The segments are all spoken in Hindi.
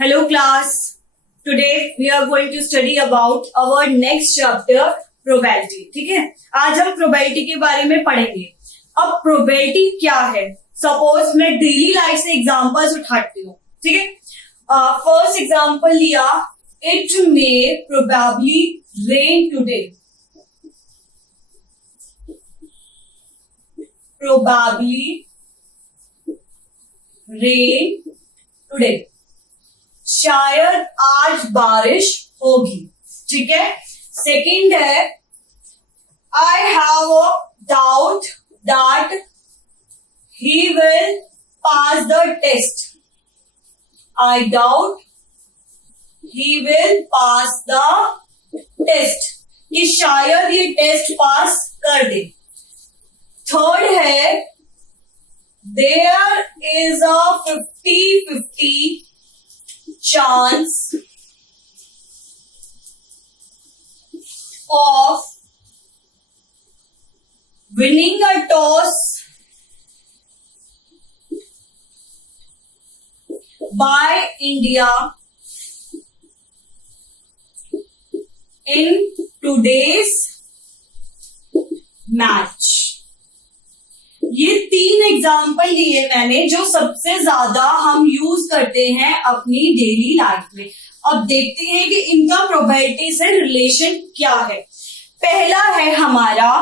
Hello class. Today we are going to study about our next chapter probability. ठीक है, आज हम probability के बारे में पढ़ेंगे. अब probability क्या है? सपोज मैं डेली लाइफ से एग्जांपल्स उठाती हूँ. ठीक है, फर्स्ट एग्जांपल लिया, it may probably rain today. Probably rain today. शायद आज बारिश होगी. ठीक है. सेकंड है, I have a doubt that he will pass the test. I doubt he will pass the test, कि शायद ये टेस्ट पास कर दे. थर्ड है, there is a 50-50 chance of winning a toss by India in today's match. ये तीन एग्जाम्पल लिए मैंने जो सबसे ज्यादा हम यूज करते हैं अपनी डेली लाइफ में. अब देखते हैं कि इनका प्रोबेबिलिटी से रिलेशन क्या है. पहला है हमारा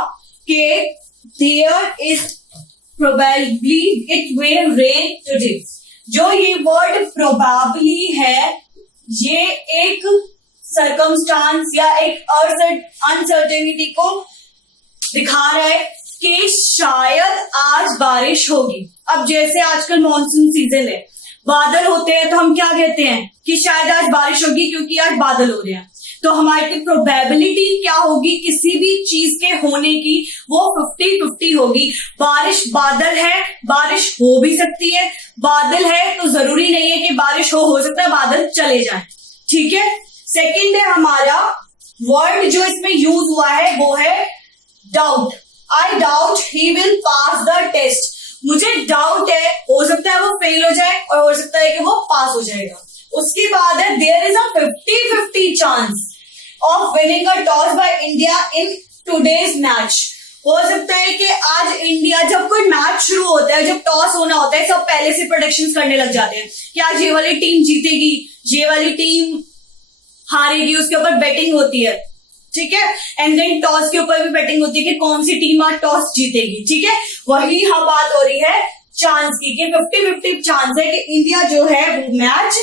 कि there is probably it will rain today. जो ये वर्ड प्रोबेबली है, ये एक सर्कमस्टांस या एक अनसर्टेनिटी को दिखा रहा है कि शायद आज बारिश होगी. अब जैसे आजकल मॉनसून सीजन है, बादल होते हैं, तो हम क्या कहते हैं कि शायद आज बारिश होगी क्योंकि आज बादल हो रहे हैं. तो हमारी प्रोबेबिलिटी क्या होगी किसी भी चीज के होने की, वो 50-50 होगी. बारिश बादल है, बारिश हो भी सकती है. बादल है तो जरूरी नहीं है कि बारिश हो सकता है बादल चले जाए. ठीक है. सेकेंड है हमारा वर्ड जो इसमें यूज हुआ है, वो है doubt. I doubt he will pass the test. मुझे डाउट है, हो सकता है वो फेल हो जाए और हो सकता है कि वो पास हो जाएगा. उसके बाद है, there is a 50-50 chance of winning a toss by India in today's match. हो सकता है कि आज इंडिया, जब कोई मैच शुरू होता है, जब टॉस होना होता है, सब पहले से प्रेडिक्शंस करने लग जाते हैं कि आज ये वाली टीम जीतेगी, ये वाली टीम हारेगी, उसके ऊपर बेटिंग होती है. ठीक है. एंड देन टॉस के ऊपर भी बैटिंग होती है कि कौन सी टीम आज टॉस जीतेगी. ठीक है. वही हम बात हो रही है चांस की, कि 50-50 चांस है कि इंडिया जो है वो मैच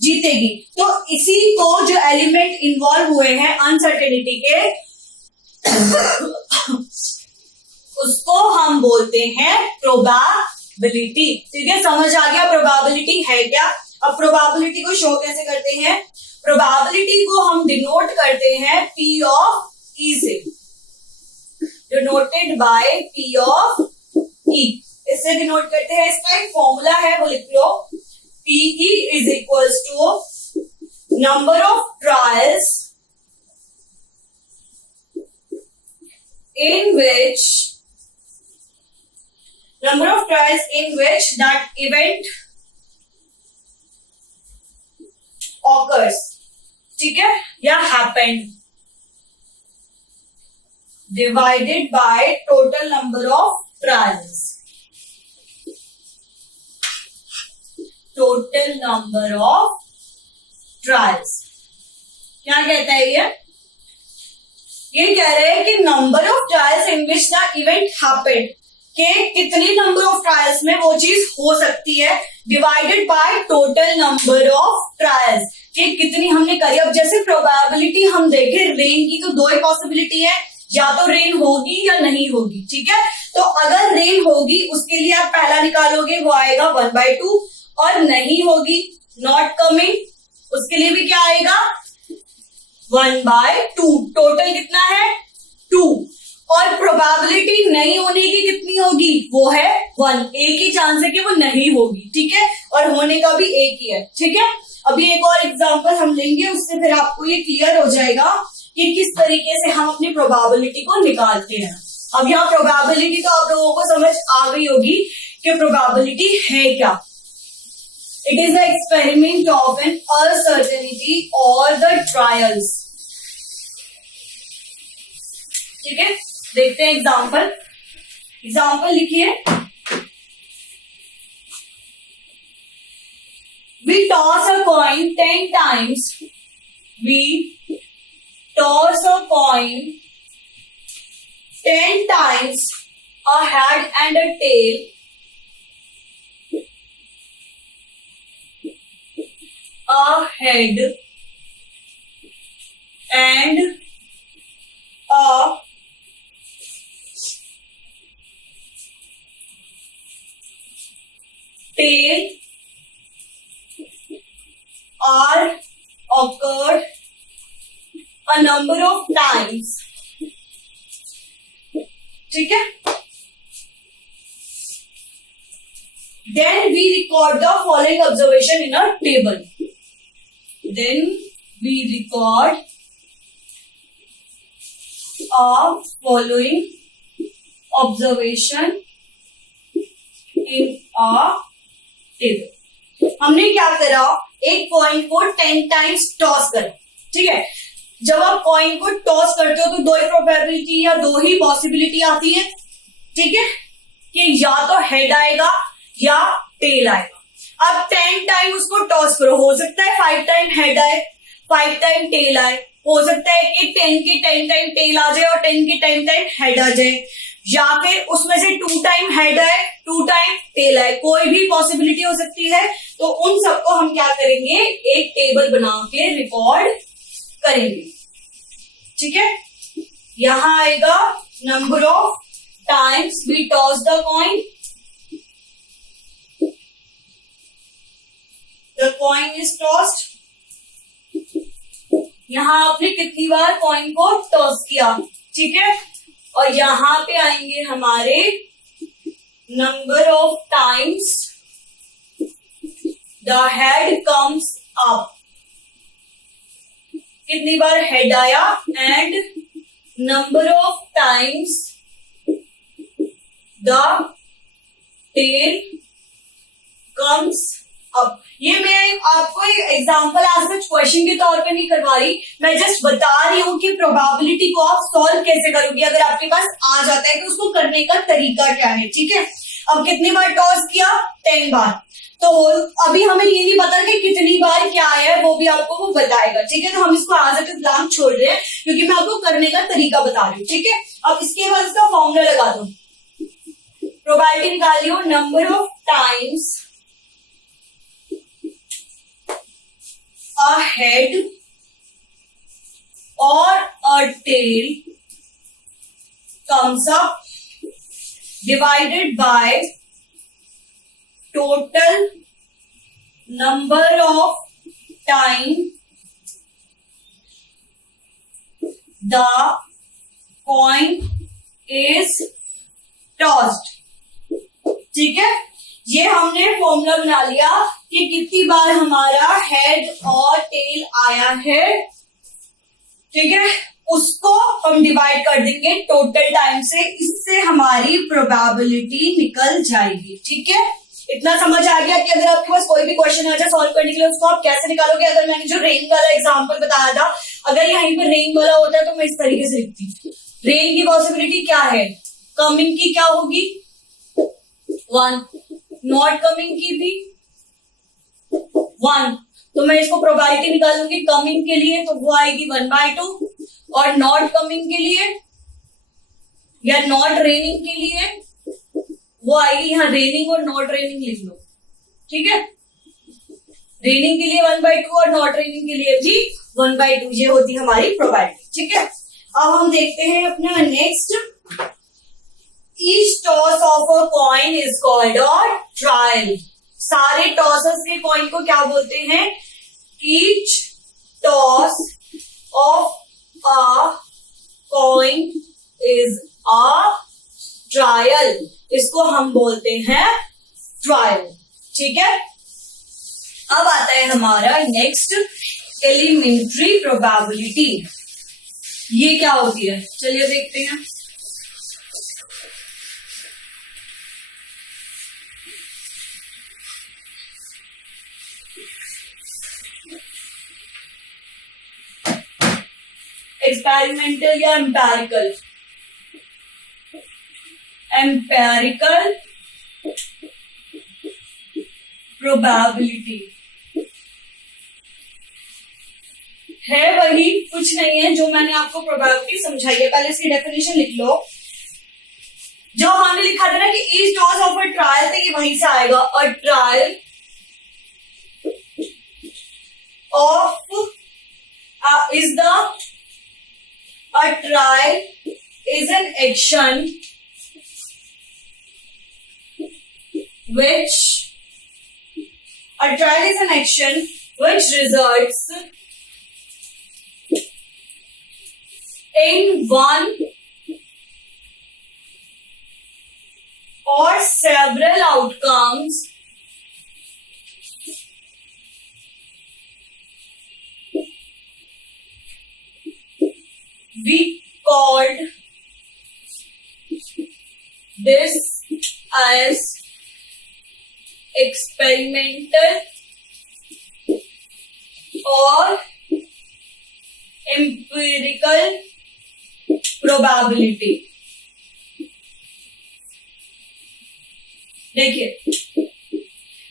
जीतेगी. तो इसी को जो एलिमेंट इन्वॉल्व हुए हैं अनसर्टेनिटी के, उसको हम बोलते हैं प्रोबेबिलिटी. ठीक है, समझ आ गया प्रोबेबिलिटी है क्या. अब प्रोबेबिलिटी को शो कैसे करते हैं? प्रोबेबिलिटी को हम डिनोट करते हैं P ऑफ E से, denoted by P of E. इससे डिनोट करते हैं. इसका एक फॉर्मूला है, वो लिख लो. PE is equals to number of trials in which that event occurs. ठीक है, या happened, divided by total number of trials. Total number of trials क्या कहता है ये कह रहे हैं कि number of trials in which the event happened, के कितनी नंबर ऑफ ट्रायल्स में वो चीज हो सकती है, divided by total number of trials, कि कितनी हमने करी. अब जैसे प्रोबेबिलिटी हम देखें रेन की, तो दो ही पॉसिबिलिटी है, या तो रेन होगी या नहीं होगी. ठीक है. तो अगर रेन होगी, उसके लिए आप पहला निकालोगे, वो आएगा 1/2, और नहीं होगी, नॉट कमिंग, उसके लिए भी क्या आएगा 1/2. टोटल कितना है 2. और प्रोबेबिलिटी नहीं होने की कितनी होगी, वो है 1. एक ही चांस है कि वो नहीं होगी. ठीक है. और होने का भी एक ही है. ठीक है. अभी एक और एग्जांपल हम लेंगे, उससे फिर आपको ये क्लियर हो जाएगा कि किस तरीके से हम अपनी प्रोबेबिलिटी को निकालते हैं. अब यहाँ प्रोबेबिलिटी तो आप लोगों को समझ आ गई होगी कि प्रोबेबिलिटी है क्या. It is the experiment of an uncertainty or the trials. ठीक है, देखते हैं एग्जाम्पल लिखिए. We toss a coin 10 times. We toss a coin 10 times, a head and a tail. A head and a tail are occurred a number of times. ठीक है, then we record the following observation in a table. Then we record a following observation in a table. हमने क्या करा, एक कॉइन को 10 टाइम्स टॉस करा. ठीक है, जब आप कॉइन को टॉस करते हो तो दो ही प्रोबेबिलिटी या दो ही पॉसिबिलिटी आती है. ठीक है, कि या तो हेड आएगा या टेल आएगा. अब 10 टाइम उसको टॉस करो, हो सकता है 5 टाइम हेड आए, 5 टाइम टेल आए, हो सकता है कि 10 के 10 टाइम टेल आ जाए और 10 के 10 टाइम हेड आ जाए, या फिर उसमें से 2 टाइम हेड आए 2 टाइम टेल आए, कोई भी पॉसिबिलिटी हो सकती है. तो उन सबको हम क्या करेंगे, एक टेबल बना के रिकॉर्ड करेंगे. ठीक है, यहां आएगा number of times we toss the coin. The coin is tossed. यहां आपने कितनी बार कॉइन को टॉस किया. ठीक है, और यहां पे आएंगे हमारे number of times the head comes up. कितनी बार हेड आया and number of times the tail comes up. ये मैं आपको एग्जाम्पल आज सच क्वेश्चन के तौर पे नहीं करवा रही, मैं जस्ट बता रही हूँ कि प्रोबेबिलिटी को आप सॉल्व कैसे करोगे. अगर आपके पास आ जाता है तो उसको करने का तरीका क्या है. ठीक है, अब कितनी बार टॉस किया, 10 बार. तो अभी हमें ये नहीं पता कि कितनी बार क्या है, वो भी आपको वो बताएगा. ठीक है, तो हम इसको आज तक ब्लैंक छोड़ रहे हैं क्योंकि मैं आपको करने का तरीका बता रही हूँ. ठीक है, अब इसके बाद इसका फॉर्मूला लगा दो, प्रोबेबिलिटी निकाल लियो. Number of times a head or a tail comes up divided by total number of time the coin is tossed. ठीक है, ये हमने फॉर्मूला बना लिया कि कितनी बार हमारा हेड और टेल आया है. ठीक है, उसको हम डिवाइड कर देंगे टोटल टाइम से, इससे हमारी प्रोबेबिलिटी निकल जाएगी. ठीक है, इतना समझ आ गया कि अगर आपके पास कोई भी क्वेश्चन आ जाए सॉल्व करने के लिए उसको आप कैसे निकालोगे. अगर मैंने जो रेन वाला एग्जांपल बताया था, अगर यहीं पर रेन वाला होता है तो मैं इस तरीके से लिखती. रेन की पॉसिबिलिटी क्या है, कमिंग की क्या होगी 1, नॉट कमिंग की भी 1. तो मैं इसको प्रोबेबिलिटी निकालूंगी कमिंग के लिए तो वो आएगी 1/2, और नॉट कमिंग के लिए या नॉट रेनिंग के लिए वो आएगी, यहाँ रेनिंग और नॉट रेनिंग लिख लो. ठीक है, रेनिंग के लिए 1/2 और नॉट रेनिंग के लिए भी 1/2. ये होती हमारी प्रोबेबिलिटी. ठीक है, अब हम देखते हैं अपना next. Each toss of a coin is called a trial. सारे टॉसर्स के कॉइन को क्या बोलते हैं, Each toss of a coin is a trial. इसको हम बोलते हैं ट्रायल. ठीक है, अब आता है हमारा नेक्स्ट एलिमेंट्री प्रोबेबिलिटी. ये क्या होती है, चलिए देखते हैं. एक्सपेरिमेंटल या एम्पेरिकल? एम्पेरिकल प्रोबेबिलिटी है वही, कुछ नहीं है जो मैंने आपको प्रोबेबिलिटी समझाई है। पहले इसकी डेफिनेशन लिख लो। जो हमने लिखा था ना कि each toss of a trial, तो ये वहीं से आएगा। A trial of is the a trial is an action which a trial is an action which results in one or several outcomes we called this as experimental or empirical probability। देखिए,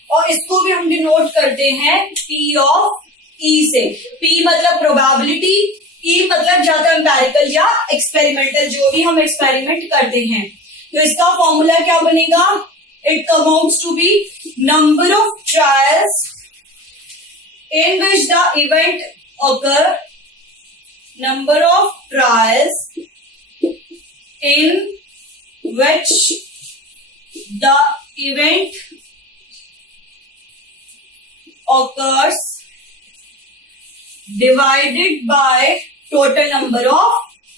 और इसको भी हम डिनोट करते हैं P ऑफ E से। P मतलब प्रोबेबिलिटी, E मतलब ज्यादा एम्पेरिकल या एक्सपेरिमेंटल, जो भी हम एक्सपेरिमेंट करते हैं। तो इसका फॉर्मूला क्या बनेगा? It amounts to be number of trials in which the event occur, number of trials in which the event occurs divided by total number of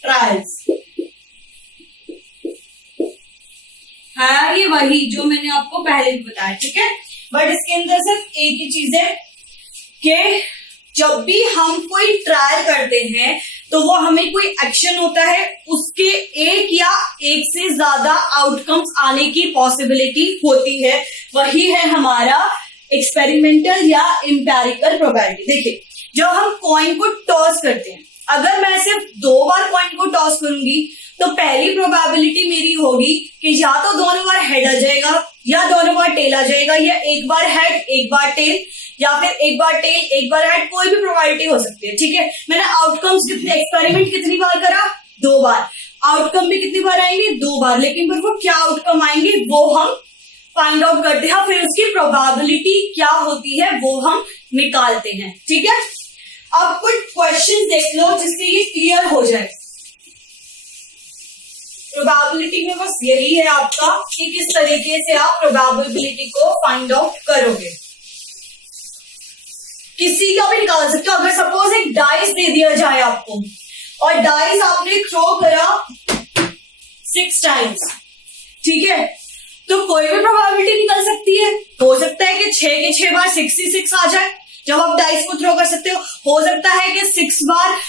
trials। है ये वही जो मैंने आपको पहले भी बताया, ठीक है। बट इसके अंदर सिर्फ एक ही चीज है कि जब भी हम कोई ट्रायल करते हैं तो वो हमें कोई एक्शन होता है, उसके एक या एक से ज्यादा आउटकम्स आने की पॉसिबिलिटी होती है। वही है हमारा एक्सपेरिमेंटल या एम्पेरिकल प्रोबेबिलिटी। देखिए, जब हम कॉइन को टॉस करते हैं, अगर मैं सिर्फ 2 बार कॉइन को टॉस करूंगी तो पहली प्रोबेबिलिटी मेरी होगी कि या तो दोनों बार हेड आ जाएगा या दोनों बार टेल आ जाएगा, या एक बार हेड एक बार टेल, या फिर एक बार टेल एक बार हेड, कोई भी प्रोबेबिलिटी हो सकती है, ठीक है। मैंने आउटकम्स कितने, एक्सपेरिमेंट कितनी बार करा? 2 बार। आउटकम भी कितनी बार आएंगे? 2 बार। लेकिन फिर वो क्या आउटकम आएंगे वो हम फाइंड आउट करते हैं, फिर उसकी प्रोबेबिलिटी क्या होती है वो हम निकालते हैं, ठीक है। अब कुछ क्वेश्चन देख लो जिससे ये क्लियर हो जाए। प्रोबेबिलिटी में बस यही है आपका कि किस तरीके से आप प्रोबेबिलिटी को फाइंड आउट करोगे। किसी का भी निकाल सकते हो। अगर सपोज एक डाइस दे दिया जाए आपको और डाइस आपने थ्रो करा 6 टाइम्स, ठीक है, तो कोई भी प्रोबेबिलिटी निकल सकती है। हो सकता है कि 6 के 6 बार 66 आ जाए जब आप डाइस को थ्रो कर सकते हो सकता है कि 6 बार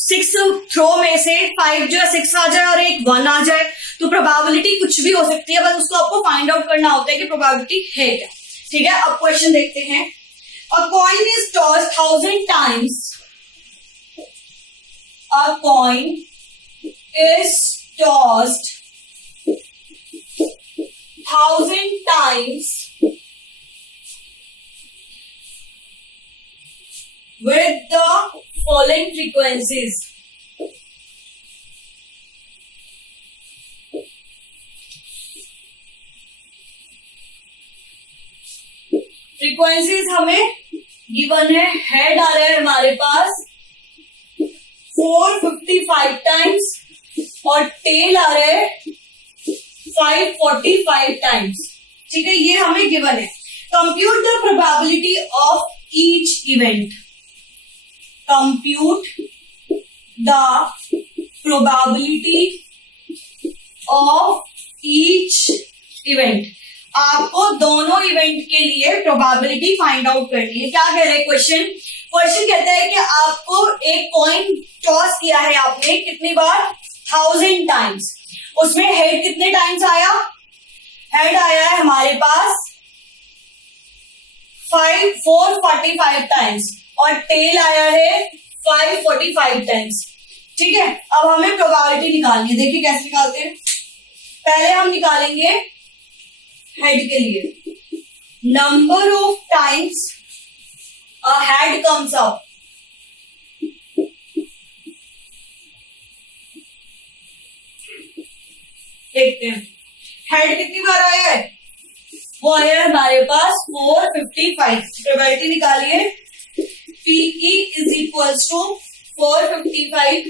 6 थ्रो में से 5 जो है 6 आ जाए और एक 1 आ जाए। तो प्रोबेबिलिटी कुछ भी हो सकती है, बस उसको आपको फाइंड आउट करना होता है कि प्रोबेबिलिटी है क्या, ठीक है। अब क्वेश्चन देखते हैं। अ coin is tossed 1000 times, a coin is tossed 1000 times with the following frequencies। Frequencies हमें गिवन है। हेड आ रहा है हमारे पास 455 टाइम्स और टेल आ रहा है 545 टाइम्स, ठीक है, ये हमें गिवन है। Compute the probability of each event. Compute the probability of each event। आपको दोनों इवेंट के लिए प्रोबेबिलिटी फाइंड आउट करनी है। क्या कह रहे हैं क्वेश्चन? क्वेश्चन कहता है कि आपको एक कॉइन टॉस किया है आपने, कितनी बार? 1000 टाइम्स। उसमें हेड कितने टाइम्स आया? हेड आया है हमारे पास 445 टाइम्स और टेल आया है 545 टाइम्स, ठीक है, अब हमें प्रोबेबिलिटी निकालनी है। देखिए कैसे निकालते हैं। पहले हम निकालेंगे हेड के लिए, number of times a head comes up. देखते हैं हेड कितनी बार आया है, वो है हमारे पास 455। प्रोबेबिलिटी निकालिए, PE इज इक्वल्स टू 455।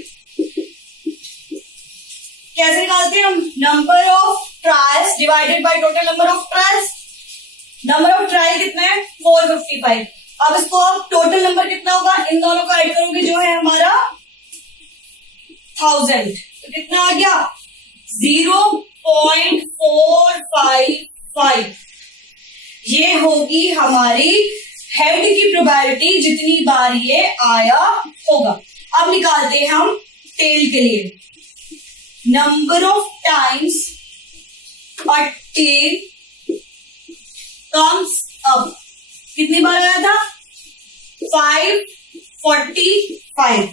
कैसे निकालते हैं हम, number of trials divided by total number of trials. Number of trial कितना है, 455। अब इसको आप टोटल नंबर कितना होगा, इन दोनों को ऐड करोगे जो है हमारा 1000, तो कितना आ गया 0.455। ये होगी हमारी हेड की प्रोबेबिलिटी जितनी बार ये आया होगा। अब निकालते हैं हम टेल के लिए, number of times a tail comes up. कितनी बार आया था, 545।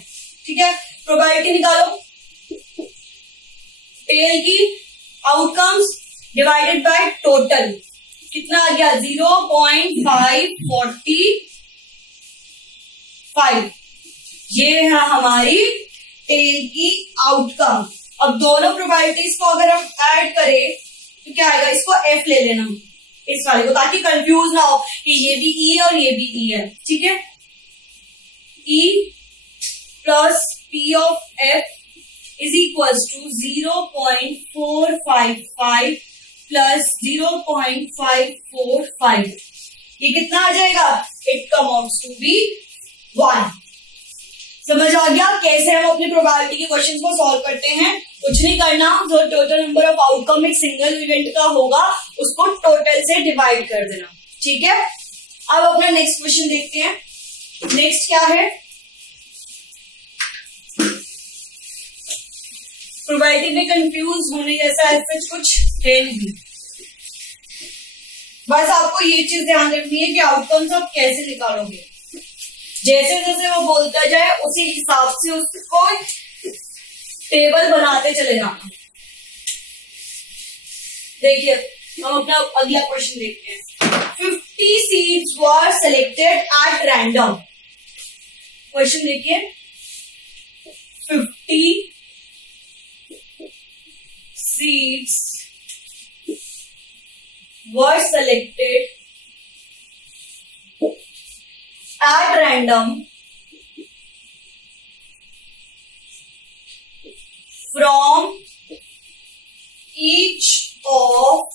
ठीक है, प्रोबेबिलिटी निकालो टेल की, आउटकम्स डिवाइडेड बाय टोटल, कितना आ गया 0.545। ये है हमारी टेल की आउटकम। अब दोनों प्रोबेबिलिटीज को अगर हम ऐड करें तो क्या आएगा, इसको एफ ले लेना इस वाले को, ताकि कंफ्यूज ना हो कि ये भी ई है और ये भी ई है। ठीक है, E plus P of F is equals to 0.455 plus 0.545। ये कितना आ जाएगा, it come out to be 1। समझ आ गया कैसे हम अपनी प्रोबेबिलिटी के क्वेश्चन को सॉल्व करते हैं। कुछ नहीं करना, जो टोटल नंबर ऑफ आउटकम एक सिंगल इवेंट का होगा उसको टोटल से डिवाइड कर देना। ठीक है, अब अपना नेक्स्ट क्वेश्चन देखते हैं। नेक्स्ट क्या है, प्रोबेबिलिटी में कंफ्यूज होने जैसा ऐसा कुछ है नहीं, बस आपको ये चीज ध्यान रखनी है कि आउटकम्स आप कैसे निकालोगे। जैसे जैसे वो बोलता जाए उसी हिसाब से उसको टेबल बनाते चले जाना। देखिए हम अपना अगला क्वेश्चन देखते हैं। 50 seeds were selected at random. Question देखिए, 50 seeds were selected at random from each of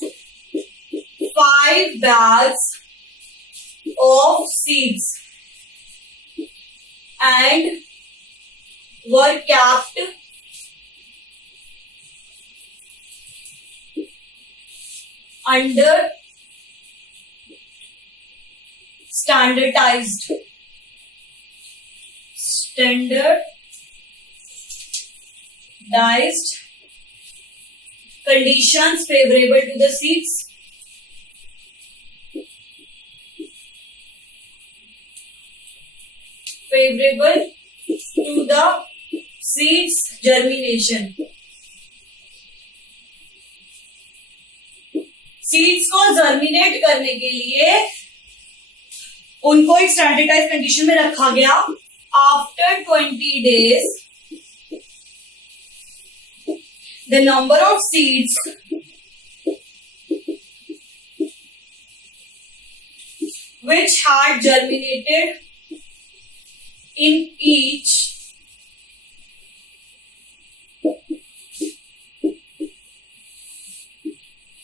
5 bags of seeds and were kept under standardized conditions favorable to the seeds. Favorable to the seeds germination. Seeds को जर्मिनेट करने के लिए उनको एक स्टैंडर्डाइज कंडीशन में रखा गया। After 20 days the number of seeds which had germinated in each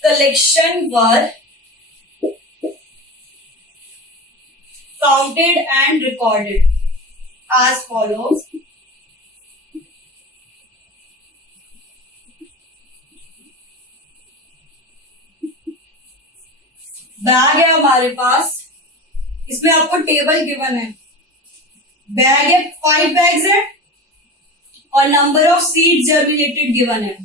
collection were counted and recorded as follows. Bag है हमारे पास, इसमें आपको टेबल गिवन है। बैग है, 5 बैग्स है और number of seed germinated given है।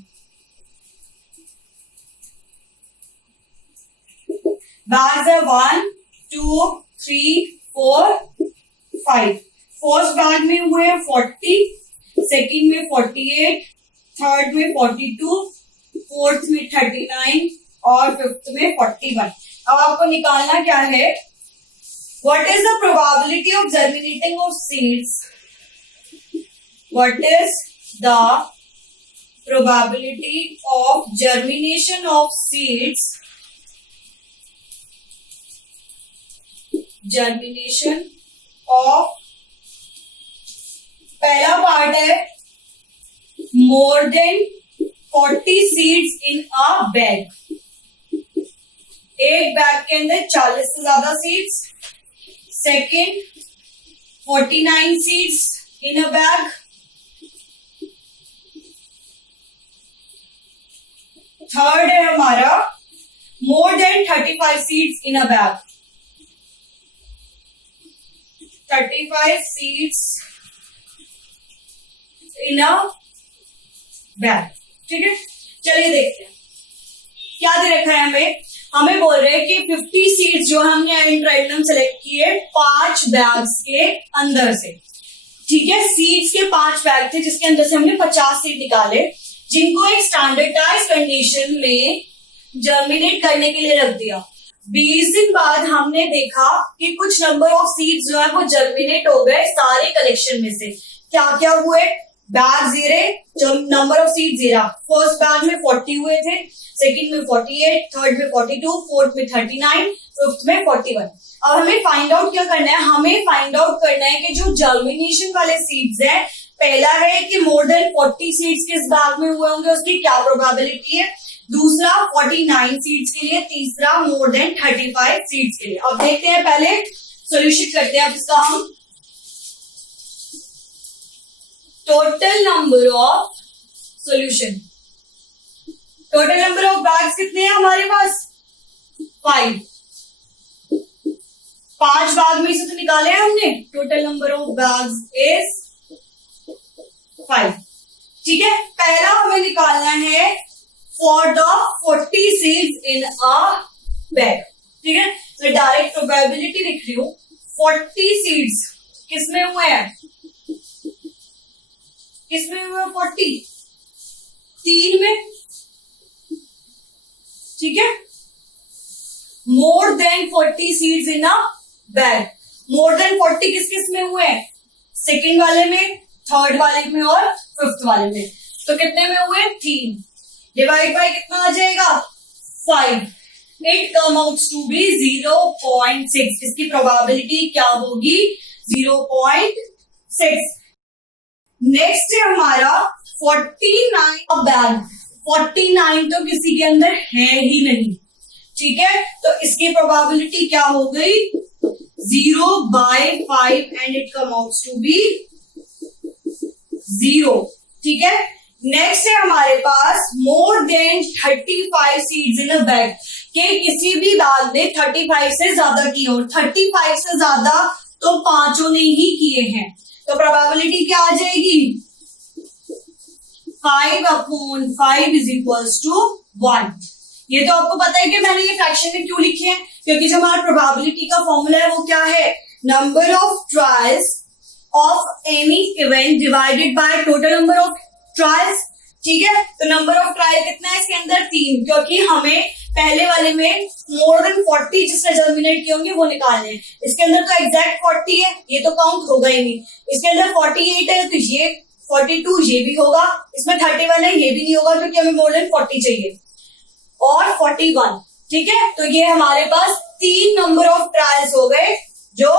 बैग्स है 1 2 3 4 5। फर्स्ट बैग में हुए हैं 40, सेकंड में 48, थर्ड में 42, फोर्थ में 39 और फिफ्थ में 41। अब आपको निकालना क्या है, what is the probability of germinating of seeds, what is the probability of germination of seeds, germination of, पहला पार्ट है more than 40 seeds in a bag, एक बैग के अंदर 40 से ज्यादा seeds, second 49 seeds in a bag, third है हमारा मोर than 35 seeds in a bag, 35 seeds in a bag. ठीक है, चलिए देखते हैं क्या दे रखा है हमें बोल रहे हैं कि 50 सीड्स जो हमने एंड रैंडम सेलेक्ट किए 5 बैग्स के अंदर से। ठीक है, सीड्स के 5 बैग थे जिसके अंदर से हमने 50 सीड निकाले, जिनको एक स्टैंडर्डाइज कंडीशन में जर्मिनेट करने के लिए रख दिया। 20 दिन बाद हमने देखा कि कुछ नंबर ऑफ सीड्स जो है वो जर्मिनेट हो गए सारे कलेक्शन में से। क्या क्या हुए, बैग जीरे, जो नंबर ऑफ सीड जीरा, फर्स्ट बैग में 40 हुए थे, सेकंड में 48, थर्ड में 42, फोर्थ में 39, फिफ्थ में 41। अब हमें फाइंड आउट क्या करना है, हमें फाइंड आउट करना है कि जो जर्मिनेशन वाले सीड्स हैं, पहला है कि मोर देन 40 सीड्स किस बैग में हुए होंगे उसकी क्या प्रोबेबिलिटी है, दूसरा 49 सीड्स के लिए, तीसरा मोर देन 35 सीड्स के लिए। अब देखते हैं, पहले सॉल्यूशन करते हैं अब इसका हम। Total number of solution, total number of bags कितने हैं हमारे पास, 5। 5 बैग में से तो निकाले हैं हमने, total number of bags is 5। ठीक है, पहला हमें निकालना है for the 40 seeds in a bag. ठीक है, मैं डायरेक्ट प्रोबेबिलिटी लिख रही हूं, 40 सीड्स किसमें हुए हैं, किसमें हुए 40, 3 में। ठीक है, more than 40 seeds in a bag, more than 40 किस किस में हुए हैं, सेकेंड वाले में, थर्ड वाले में और फिफ्थ वाले में। तो कितने में हुए, 3, डिवाइड बाय कितना आ जाएगा, 5, it come outs to be 0.6। इसकी प्रोबेबिलिटी क्या होगी, 0.6। नेक्स्ट है हमारा 49 बैग, 49 तो किसी के अंदर है ही नहीं। ठीक है, तो इसकी प्रोबेबिलिटी क्या हो गई, 0/5 and it come outs to be 0। ठीक है, नेक्स्ट है हमारे पास more than 35 seeds in a bag, के किसी भी बैग ने 35 से ज्यादा किए हो, 35 से ज्यादा तो 5 ने ही किए हैं, तो प्रोबेबिलिटी क्या आ जाएगी, 5/5 इज इक्वल्स टू 1। ये तो आपको पता है कि मैंने ये फ्रैक्शन में क्यों लिखे हैं, क्योंकि जो हमारा प्रोबेबिलिटी का फॉर्मूला है वो क्या है, number of trials of any event divided by total number of trials. ठीक है, तो नंबर ऑफ ट्रायल कितना है इसके अंदर, 3, क्योंकि हमें पहले वाले में मोर देन 40 जिसने जर्मिनेट किए होंगे वो निकालने हैं। इसके अंदर तो एग्जैक्ट 40 है, ये तो काउंट होगा ही नहीं। इसके अंदर 48 है तो ये 42 ये भी होगा, इसमें 31 है ये भी नहीं होगा क्योंकि हमें मोर देन 40 चाहिए, और 41। ठीक है, तो ये हमारे पास 3 नंबर ऑफ ट्रायल्स हो गए जो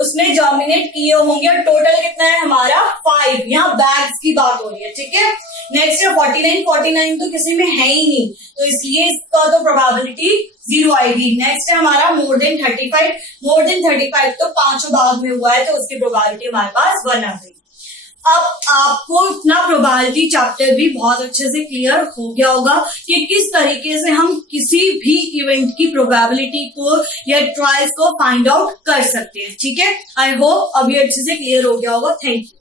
उसने जर्मिनेट किए होंगे, और टोटल कितना है हमारा 5। यहाँ बैग्स की बात हो रही है। ठीक है, नेक्स्ट है 49 तो किसी में है ही नहीं, तो इसलिए इसका तो प्रोबेबिलिटी 0 आएगी। नेक्स्ट है हमारा मोर देन 35 तो 5 भाग में हुआ है, तो उसकी प्रोबेबिलिटी हमारे पास 1 आ गई। अब आपको अपना प्रोबेबिलिटी चैप्टर भी बहुत अच्छे से क्लियर हो गया होगा कि किस तरीके से हम किसी भी इवेंट की प्रोबेबिलिटी को या ट्रायल्स को फाइंड आउट कर सकते हैं। ठीक है, आई होप अभी अच्छे से क्लियर हो गया होगा। Thank you.